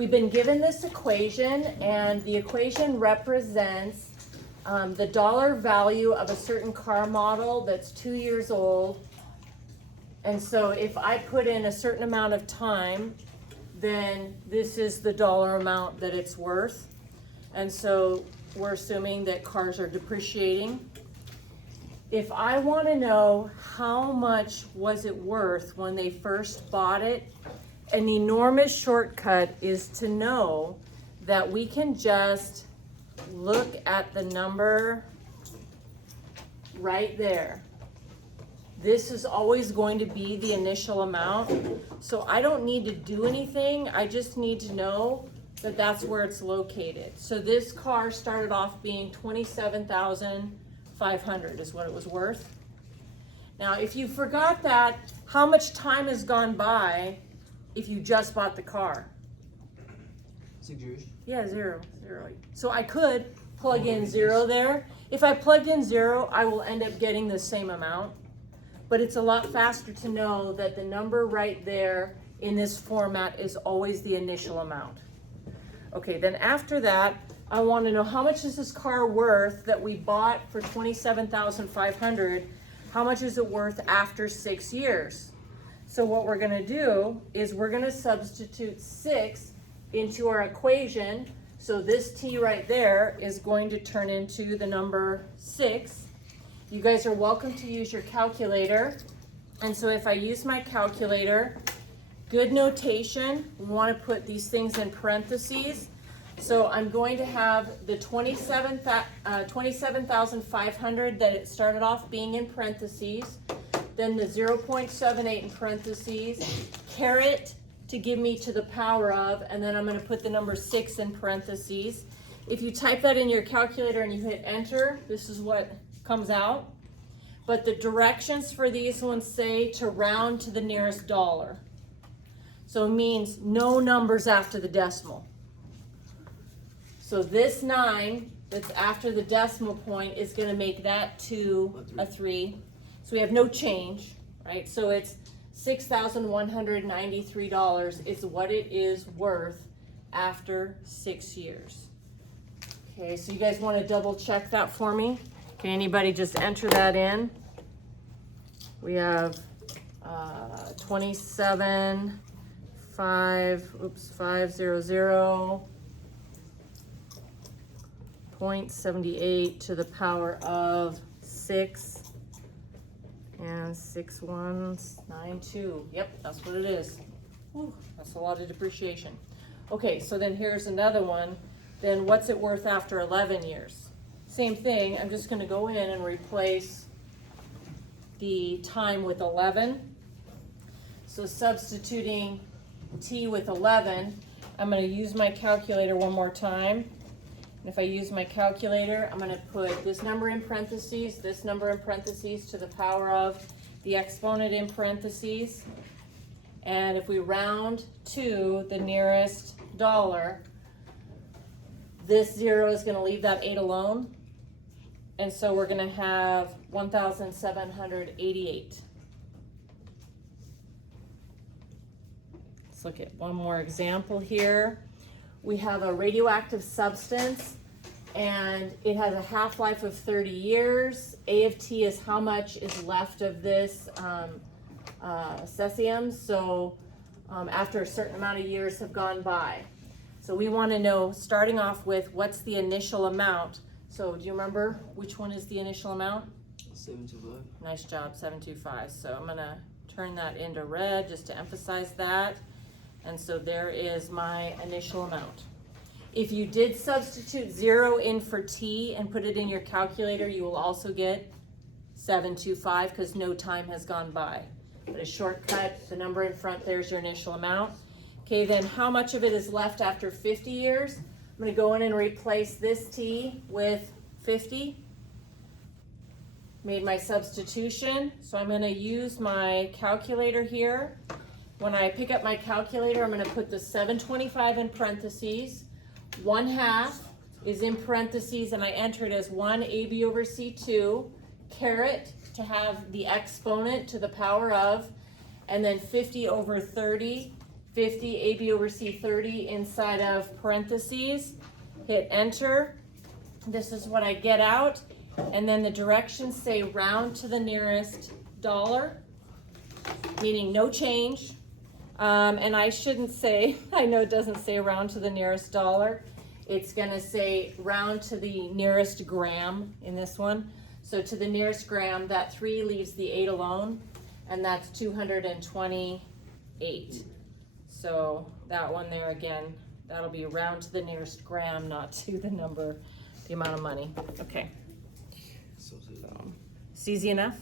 We've been given this equation, and the equation represents the dollar value of a certain car model that's 2 years old. And so if I put in a certain amount of time, then this is the dollar amount that it's worth. And so we're assuming that cars are depreciating. If I want to know how much was it worth when they first bought it, an enormous shortcut is to know that we can just look at the number right there. This is always going to be the initial amount. So I don't need to do anything. I just need to know that that's where it's located. So this car started off being $27,500 is what it was worth. Now, if you forgot that, how much time has gone by if you just bought the car? 6 years. Yeah, zero. So I could plug in zero there. If I plugged in zero, I will end up getting the same amount. But it's a lot faster to know that the number right there in this format is always the initial amount. Okay, then after that, I want to know how much is this car worth that we bought for $27,500? How much is it worth after 6 years? So what we're going to do is we're going to substitute 6 into our equation. So this t right there is going to turn into the number 6. You guys are welcome to use your calculator. And so if I use my calculator, good notation, we want to put these things in parentheses. So I'm going to have the 27,500 that it started off being in parentheses, then the 0.78 in parentheses, caret to give me to the power of, and then I'm going to put the number 6 in parentheses. If you type that in your calculator and you hit enter, this is what comes out. But the directions for these ones say to round to the nearest dollar. So it means no numbers after the decimal. So this 9 that's after the decimal point is going to make that to a 3. So we have no change, right? So it's $6,193 is what it is worth after 6 years. Okay, so you guys want to double check that for me? Can anybody just enter that in? We have 500.78 to the power of 6 and 6192. Yep, that's what it is. Whew, that's a lot of depreciation. Okay, so then here's another one. Then what's it worth after 11 years? Same thing, I'm just going to go in and replace the time with 11. So substituting t with 11, I'm going to use my calculator one more time. And if I use my calculator, I'm going to put this number in parentheses, this number in parentheses to the power of the exponent in parentheses. And if we round to the nearest dollar, this 0 is going to leave that 8 alone. And so we're going to have 1,788. Let's look at one more example here. We have a radioactive substance, and it has a half-life of 30 years. A of t is how much is left of this cesium. So after a certain amount of years have gone by. So we want to know, starting off with, what's the initial amount? So do you remember which one is the initial amount? 725. Nice job, 725. So I'm going to turn that into red just to emphasize that. And so there is my initial amount. If you did substitute 0 in for t and put it in your calculator, you will also get 725 because no time has gone by. But a shortcut, the number in front there is your initial amount. Okay, then how much of it is left after 50 years? I'm going to go in and replace this t with 50. Made my substitution, so I'm going to use my calculator here. When I pick up my calculator, I'm going to put the 725 in parentheses. 1/2 is in parentheses, and I enter it as 1 AB over C2, caret to have the exponent to the power of, and then 50 over 30. 50 AB over C 30 inside of parentheses, hit enter. This is what I get out, and then the directions say round to the nearest dollar, meaning no change. And I shouldn't say, I know it doesn't say round to the nearest dollar. It's gonna say round to the nearest gram in this one. So to the nearest gram, that 3 leaves the 8 alone, and that's 228. So that one there again, that'll be round to the nearest gram, not to the number, the amount of money. Okay. So, It's easy enough?